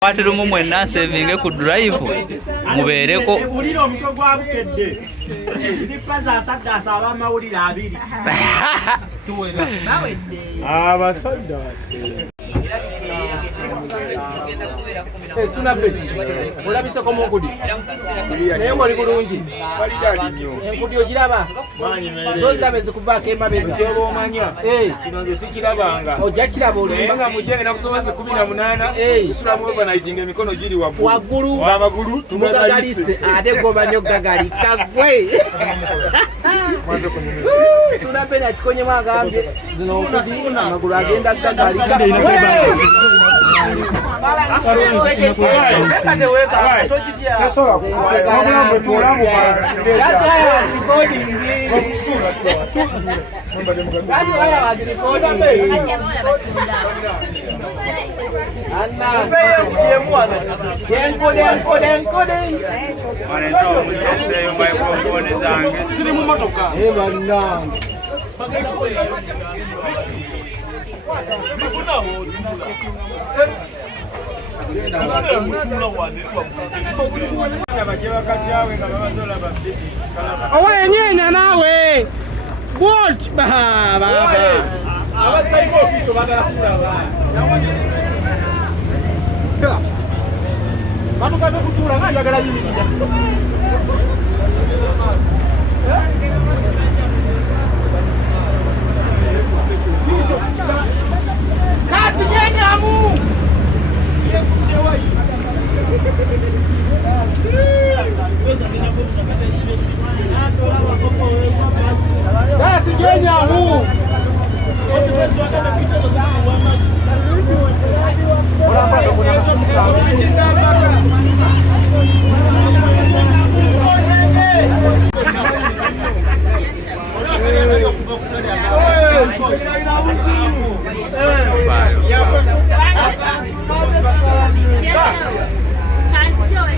Kwatira mumwe nasevinge ku drive mubereko ulira omutwe gwabukedde ndi paza asaddaasa abamawulire abiri abasadda base olabise ko mukudi naye ng'oli bulungi enkudi ogiraba zoziraba ezikuvaako emabega kyoba omanya kino nze sikirabanga ojja kiraba nga mujje nga kusomesa 18 tusulamu overnight nga emikono giri waggulu amagulu tugagalise ate gobanyo gagalika gwe suna pena kikonyemu agambye zino okudi amagulu agenda gagalika owe nyenya nawe what baba abasaibo ofisi bagafura ba batu kabe kutura nganja gala yimikija kasi nyenya mu Kasi genya huu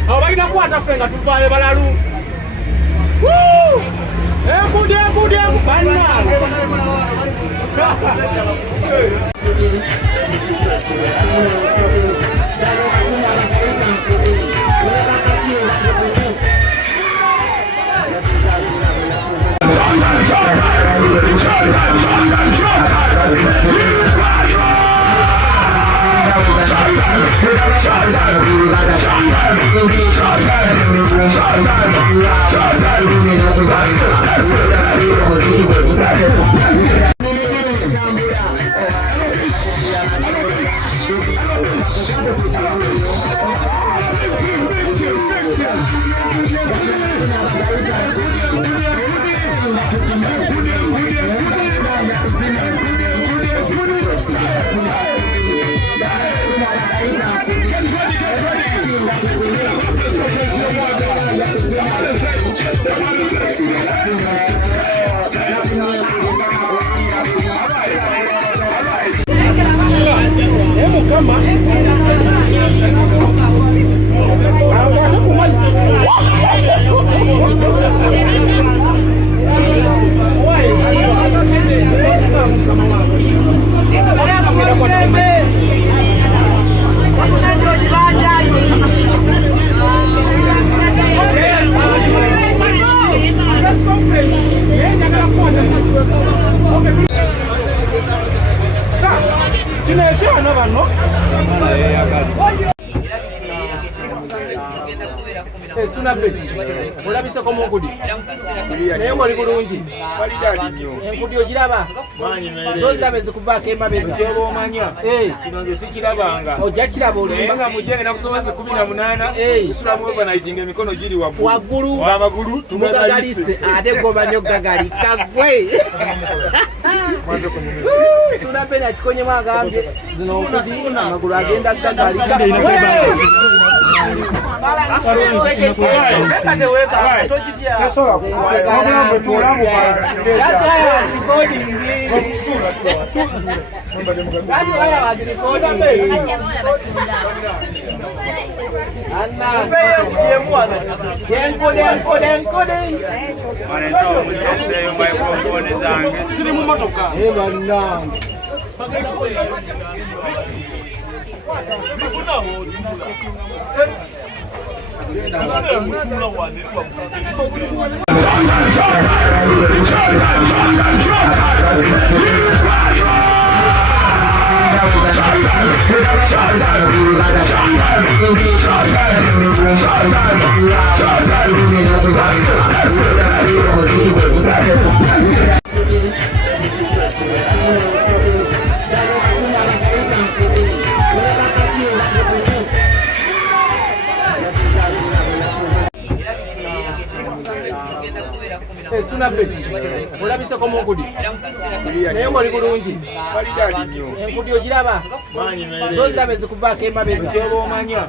Abagina kwata fenga tuvaye balalu. Woo! Enkudi banna. olabise ko mukudi naye ng'oli bulungi enkudi ogiraba zoziraba ezikuvaako emabega kyoba omanya kino nze sikirabanga ojja kiraba nga mujje nga kusomesa 18 tusulamu overnight nga emikono giri waggulu amagulu tugagalise ate gobanyo gagalika gwe suna pena kikonyemu agambye zino okudi amagulu agenda gagalika Suna pe olabise ko mukudi naye ng'oli bulungi enkudi ogiraba zoziraba ezikuvaako emabega kyoba omanya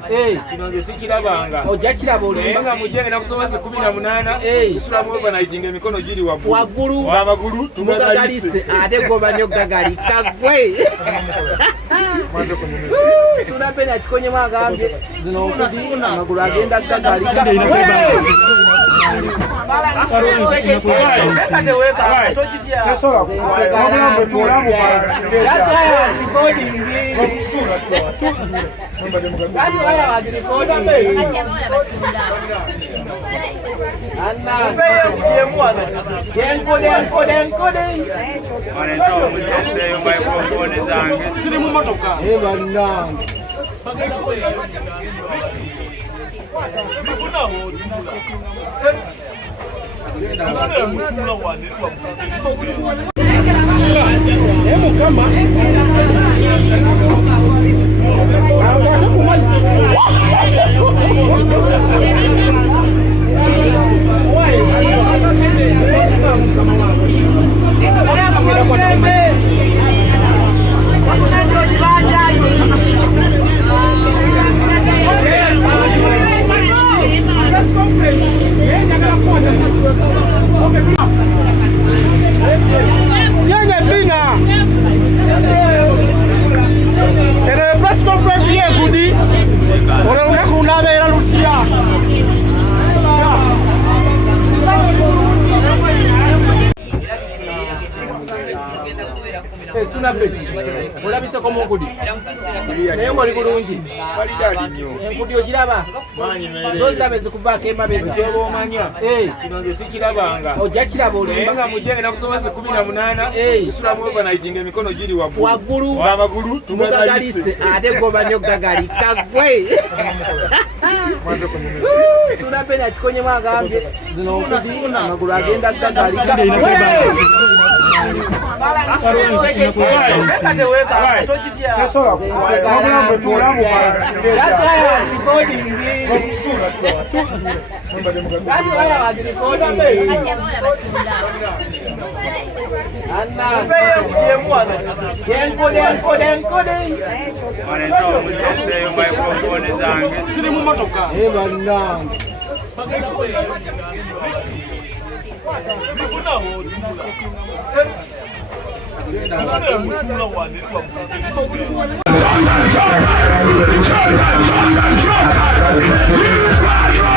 kino nze sikirabanga ojja kiraba nga mujjenge nakusobezi 18 tusulamu overnight emikono giri waggulu amagulu tugagalise ate gobanye okugagalika gwe suna pe nakikonyemu agambye zino okudi amagulu agenda gagalika Suna pe olabise ko mukudi naye ng'oli bulungi enkudi ogiraba zoziraba ezikuvaako emabega kyoba omanya kino nze sikirabanga ojja kiraba nga mujjenge nakusobezi 18 tusulamu overnight emikono giri waggulu amagulu tugagalise ate gobanye okugagalika gwe suna pe nakikonyemu agambye zino okudi amagulu agenda gagalika Hey,